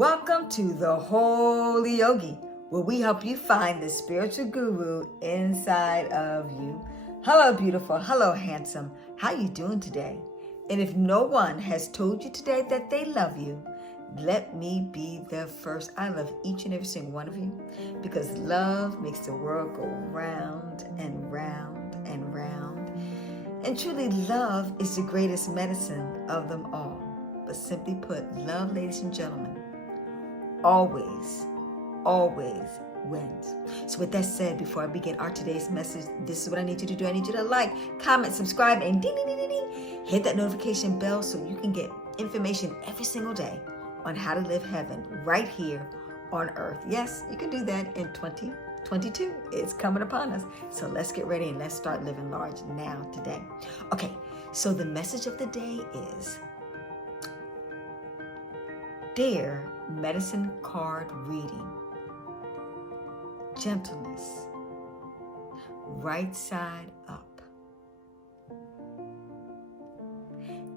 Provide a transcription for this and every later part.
Welcome to the Holy Yogi, where we help you find the spiritual guru inside of you. Hello, beautiful. Hello, handsome. How you doing today? And if no one has told you today that they love you, let me be the first. I love each and every single one of you because love makes the world go round and round and round. And truly, love is the greatest medicine of them all. But simply put, love, ladies and gentlemen, always wins. So with that said, before I begin our today's message, this is what I need you to do. I need you to like, comment, subscribe, and ding, ding, ding, ding, ding. Hit that notification bell so you can get information every single day on how to live heaven right here on earth. Yes, you can do that in 2022. It's coming upon us. So let's get ready and let's start living large now today. Okay, so the message of the day is Dear Medicine Card Reading. Gentleness. Right side up.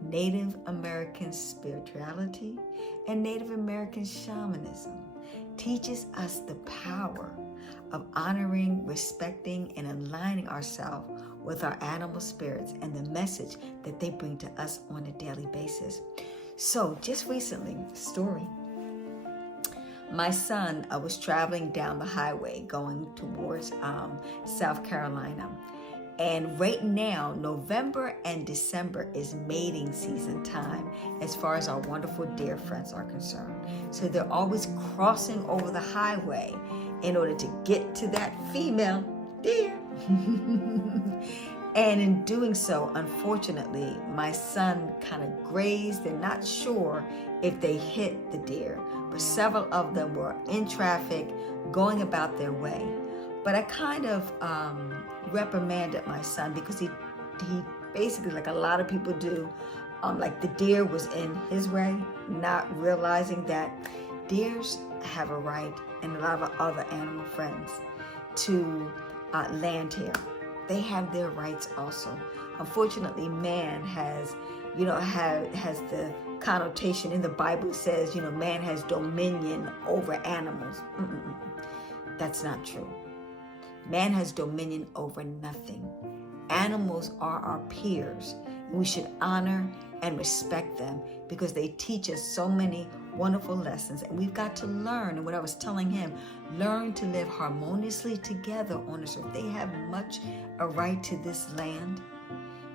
Native American spirituality and Native American shamanism teaches us the power of honoring, respecting, and aligning ourselves with our animal spirits and the message that they bring to us on a daily basis. So just recently, story. My son was traveling down the highway going towards South Carolina. And right now, November and December is mating season time as far as our wonderful deer friends are concerned. So they're always crossing over the highway in order to get to that female deer. And in doing so, unfortunately, my son kind of grazed. They're not sure if they hit the deer, but several of them were in traffic going about their way. But I kind of reprimanded my son because he basically, like a lot of people do, like the deer was in his way, not realizing that deers have a right, and a lot of our other animal friends, to land here. They have their rights also. Unfortunately, man has the connotation in the Bible says, man has dominion over animals. That's not true. Man has dominion over nothing. Animals are our peers. We should honor and respect them because they teach us so many wonderful lessons, and we've got to learn. And what I was telling him, learn to live harmoniously together on this earth. They have much a right to this land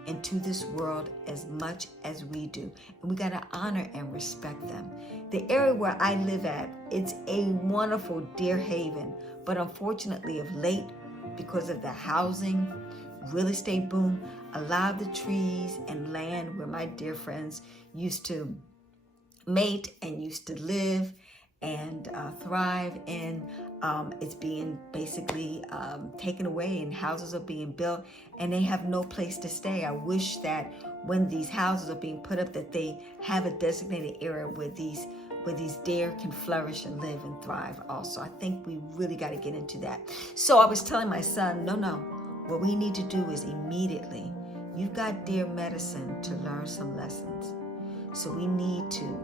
and to this world as much as we do, and we got to honor and respect them. The area where I live at, it's a wonderful deer haven, but unfortunately of late, because of the housing real estate boom, a lot of the trees and land where my dear friends used to mate and used to live and thrive in, it's being basically taken away, and houses are being built and they have no place to stay. I wish that when these houses are being put up that they have a designated area where these deer can flourish and live and thrive also. I think we really got to get into that. So I was telling my son, no, what we need to do is immediately, you've got deer medicine to learn some lessons. So we need to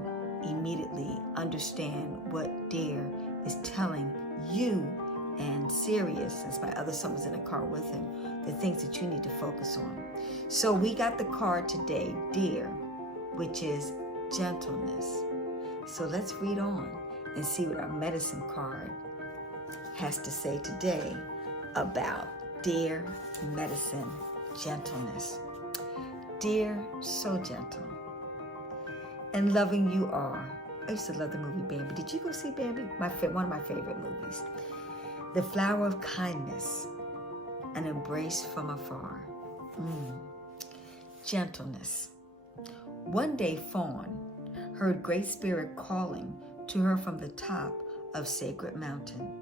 immediately understand what deer is telling you, and Sirius, since my other son was in the car with him, the things that you need to focus on. So we got the card today, deer, which is gentleness. So let's read on and see what our medicine card has to say today about deer medicine, gentleness. Dear, so gentle and loving you are. I used to love the movie Bambi. Did you go see Bambi? One of my favorite movies. The flower of kindness, an embrace from afar. Gentleness. One day Fawn heard Great Spirit calling to her from the top of Sacred Mountain.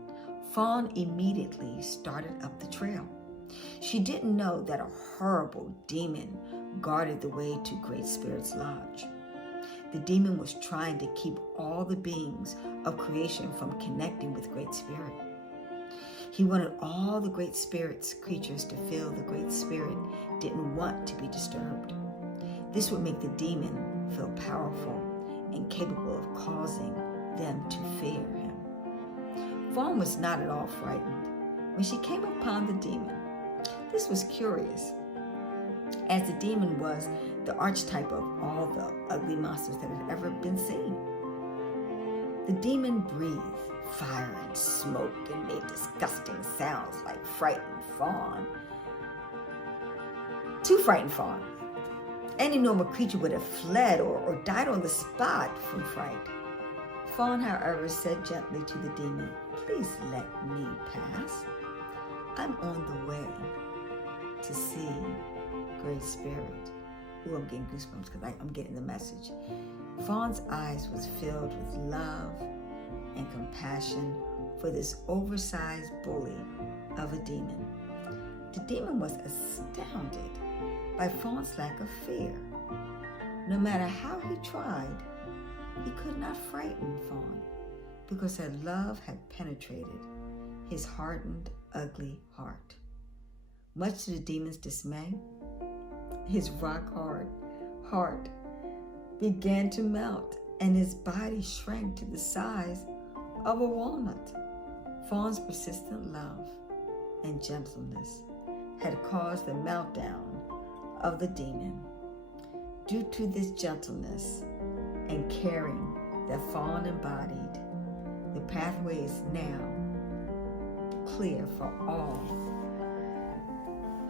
Fawn immediately started up the trail. She didn't know that a horrible demon guarded the way to Great Spirit's lodge. The demon was trying to keep all the beings of creation from connecting with Great Spirit. He wanted all the Great Spirit's creatures to feel the Great Spirit didn't want to be disturbed. This would make the demon feel powerful and capable of causing them to fear him. Fawn was not at all frightened when she came upon the demon. This was curious, as the demon was the archetype of all the ugly monsters that had ever been seen. The demon breathed fire and smoke and made disgusting sounds like frightened fawn. Too frightened fawn. Any normal creature would have fled or died on the spot from fright. Fawn, however, said gently to the demon, "Please let me pass. I'm on the way to see Great Spirit." Ooh, I'm getting goosebumps because I'm getting the message. Fawn's eyes was filled with love and compassion for this oversized bully of a demon. The demon was astounded by Fawn's lack of fear. No matter how he tried, he could not frighten Fawn because her love had penetrated his hardened, ugly heart. Much to the demon's dismay, his rock-hard heart began to melt and his body shrank to the size of a walnut. Fawn's persistent love and gentleness had caused the meltdown of the demon. Due to this gentleness and caring that Fawn embodied, the pathway is now clear for all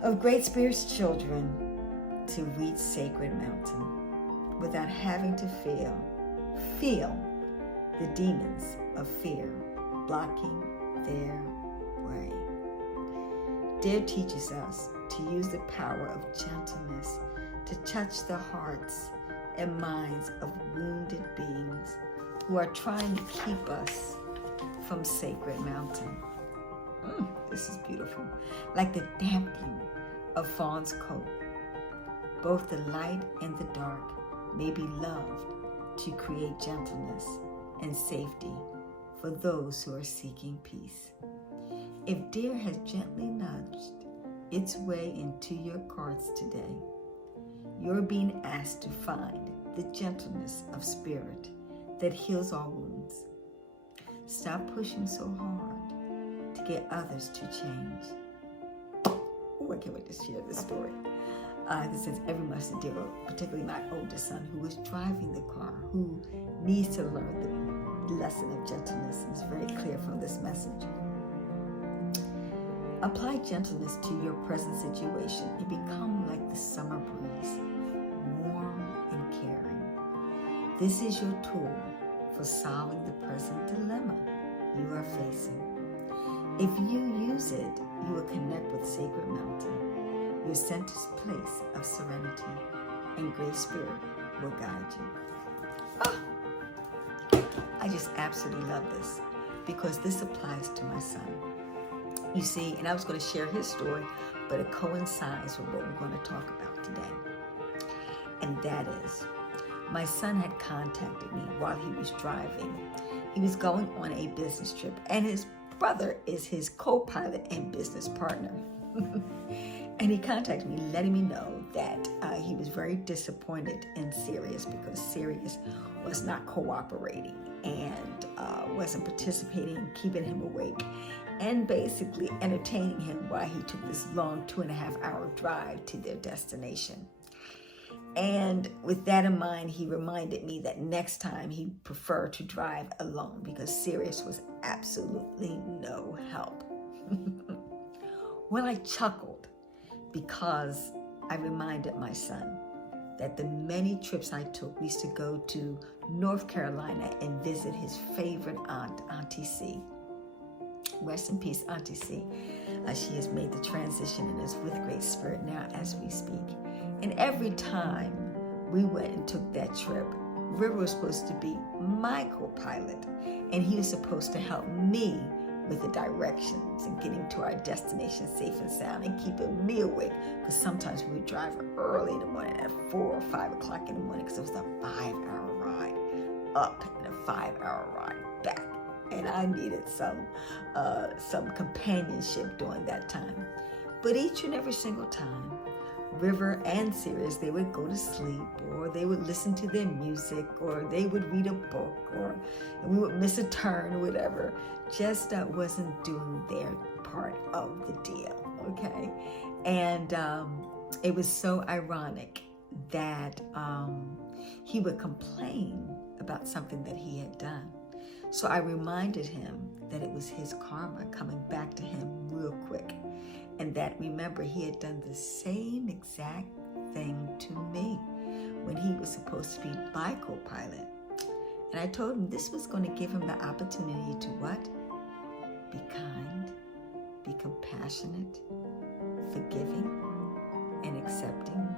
of Great Spirit's children to reach Sacred Mountain without having to feel the demons of fear blocking their way. Dare teaches us to use the power of gentleness to touch the hearts and minds of wounded beings who are trying to keep us from Sacred Mountain. This is beautiful. Like the damping of Fawn's coat, both the light and the dark may be loved to create gentleness and safety for those who are seeking peace. If Dear has gently nudged its way into your carts today, you're being asked to find the gentleness of spirit that heals all wounds. Stop pushing so hard to get others to change. Oh, I can't wait to share this story. It says every must dear, particularly my oldest son who is driving the car, who needs to learn the lesson of gentleness. It's very clear from this message. Apply gentleness to your present situation and become like the summer breeze, warm and caring. This is your tool for solving the present dilemma you are facing. If you use it, you will connect with Sacred Mountain, your centered place of serenity, and Great Spirit will guide you. Oh, I just absolutely love this because this applies to my son. You see, and I was going to share his story, but it coincides with what we're going to talk about today. And that is, my son had contacted me while he was driving. He was going on a business trip, and his brother is his co-pilot and business partner. And he contacted me, letting me know that he was very disappointed in Sirius because Sirius was not cooperating and wasn't participating in keeping him awake and basically entertaining him while he took this long 2.5-hour drive to their destination. And with that in mind, he reminded me that next time he'd prefer to drive alone because Sirius was absolutely no help. Well, I chuckled because I reminded my son that the many trips I took, we used to go to North Carolina and visit his favorite aunt, Auntie C. Rest in peace, Auntie C. She has made the transition and is with Great Spirit now as we speak. And every time we went and took that trip, River was supposed to be my co-pilot, and he was supposed to help me with the directions and getting to our destination safe and sound and keeping me awake, because sometimes we would drive early in the morning at 4 or 5 o'clock in the morning because it was a 5-hour ride up and a 5-hour ride back. And I needed some companionship during that time. But each and every single time, River and Sirius, they would go to sleep, or they would listen to their music, or they would read a book, or we would miss a turn or whatever. Just wasn't doing their part of the deal, okay? And it was so ironic that he would complain about something that he had done. So I reminded him that it was his karma coming back to him real quick. And that, remember, he had done the same exact thing to me when he was supposed to be my co-pilot. And I told him this was going to give him the opportunity to what? Be kind, be compassionate, forgiving, and accepting,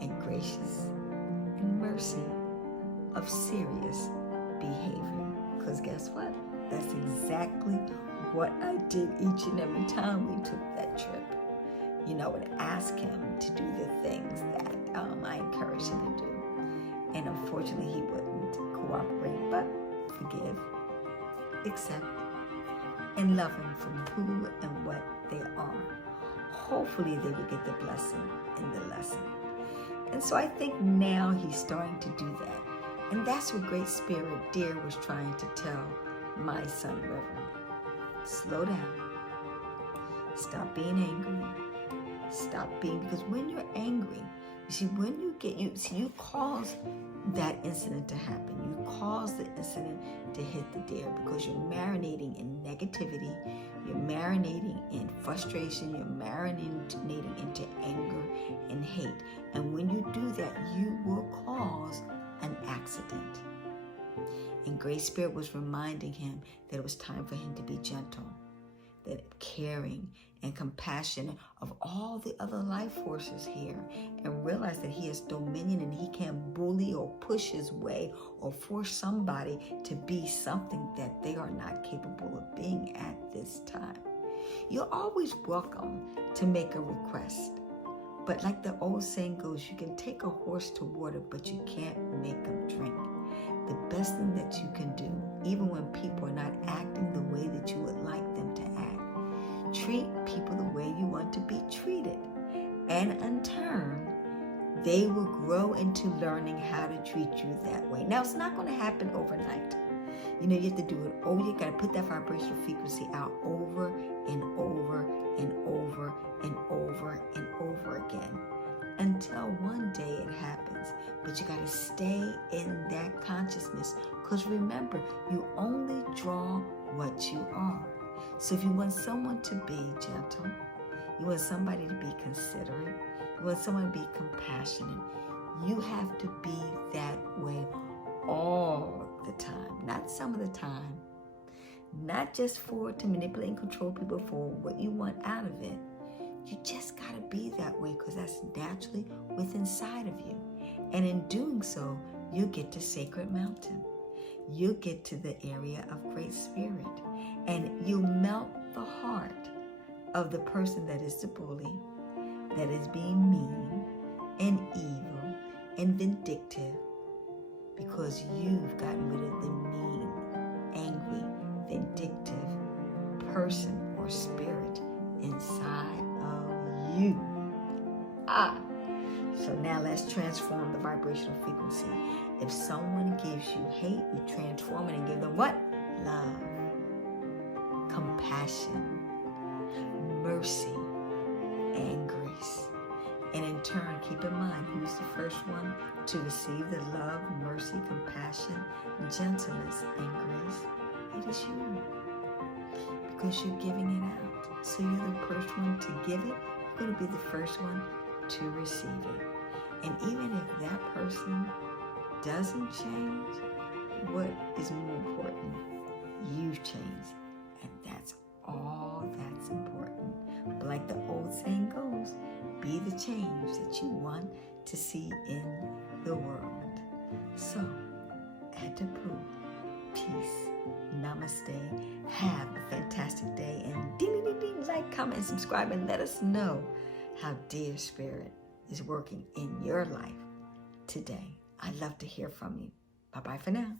and gracious, and mercy of serious behavior. Because guess what? That's exactly what I did each and every time we took that trip. You know, and ask him to do the things that I encouraged him to do. And unfortunately, he wouldn't cooperate, but forgive, accept, and love him for who and what they are. Hopefully, they would get the blessing and the lesson. And so I think now he's starting to do that. And that's what Great Spirit Dear was trying to tell my son, River. Slow down. Stop being angry. Stop being, because when you're angry, you see, when you get, you cause that incident to happen. You cause the incident to hit the deer because you're marinating in negativity. You're marinating in frustration. You're marinating into anger and hate. And when you do that, you will cause an accident. And Great Spirit was reminding him that it was time for him to be gentle, that caring and compassionate of all the other life forces here, and realize that he has dominion and he can't bully or push his way or force somebody to be something that they are not capable of being at this time. You're always welcome to make a request. But like the old saying goes, you can take a horse to water, but you can't make him drink. The best thing that you can do, even when people are not acting the way that you would like them to act, treat people the way you want to be treated. And in turn, they will grow into learning how to treat you that way. Now, it's not going to happen overnight. You know, you have to do it over. You got to put that vibrational frequency out over and over and over and over and over again until one day it happens. But you got to stay in that consciousness, because remember, you only draw what you are. So if you want someone to be gentle, you want somebody to be considerate, you want someone to be compassionate, you have to be that way all the time, not some of the time, not just to manipulate and control people for what you want out of it. You just got to be that way because that's naturally within inside of you. And in doing so, you get to Sacred Mountain. You get to the area of Great Spirit. And you melt the heart of the person that is the bully, that is being mean and evil and vindictive, because you've gotten rid of the mean, angry, vindictive person or spirit inside of you. So now let's transform the vibrational frequency. If someone gives you hate, you transform it and give them what? Love, compassion, mercy, and grace. And in turn, keep in mind, who's the first one to receive the love, mercy, compassion, gentleness, and grace? It is you. Because you're giving it out. So you're the first one to give it. You're going to be the first one to receive it. And even if that person doesn't change, what is more important? You've changed. And that's all that's important. But like the old saying goes, be the change that you want to see in the world. So, Atapu, peace, namaste, have a fantastic day, and ding, ding, ding, like, comment, and subscribe, and let us know how Dear Spirit is working in your life today. I'd love to hear from you. Bye-bye for now.